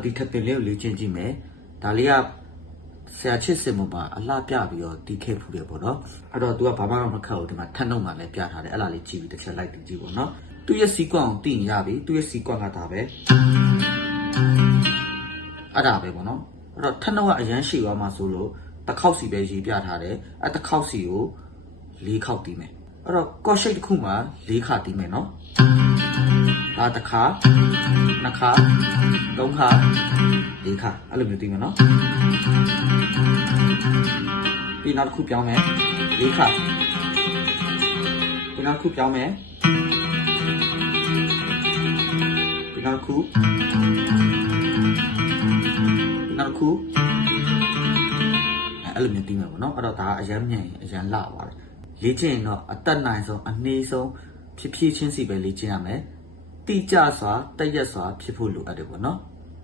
တော့ဒီထပ်ပင်လေးကိုလေ့ကျင့်ကြည့်မယ်ဒါလေးကဆရာချစ်စင်မှာအလှပြပြီးတော့တီးခဲ့ဖူးတယ်ပေါ့နော်အဲ့တော့ तू ကဘာမှမခက်ဘူးဒီမှာထပ်နှုတ်မှလည်းပြထားတယ်အဲ့လားလေးကြည့်ပြီးတစ်ချက်လိုက်ကြည့်ပေါ့နော်သူ့ရဲ့ sequence ကိုသိရင်ရပြီသူ့ရဲ့ sequence ကဒါပဲအဲ့ဒါပဲပေါ့နော်အဲ့တော့ထပ်နှုတ်ကအရန်ရှည်သွားမှာဆိုလို့တစ်ခေါက်စီပဲရေးပြထားတယ်အဲ့တစ်ခေါက်စီကို၄ခေါက်တီးမယ်အဲ့တော့ chord shape တစ်ခုမှာ၄ခါတီးမယ်နော်ဒါတစ်ခါနှစ်ခါသုံးခါ၄ခါအဲ့လိုမျိုးတီးမယ်နော်ပြီးနောက်တစ်ခုပြောင်းမယ်၄ခါပြီးနောက်တစ်ခုပြောင်းမယ်ပြီးနောက်တစ်ခုအဲ့လိုမျိုးတီးမယ်ပေါ့နော်အဲ့တော့ဒါအရန်မြန်အရန်လှပါတယ်လေ့ကျင့်ရင်တော့အသက်နိုင်ဆုံးအနည်းဆုံးဖြစ်ဖြစ်ချင်းစီပဲလေ့ကျင့်ရမယ်တိကျစွာတက်ရက်စွာဖြစ်ဖို့လိုအပ်တယ်ပေါ့နော်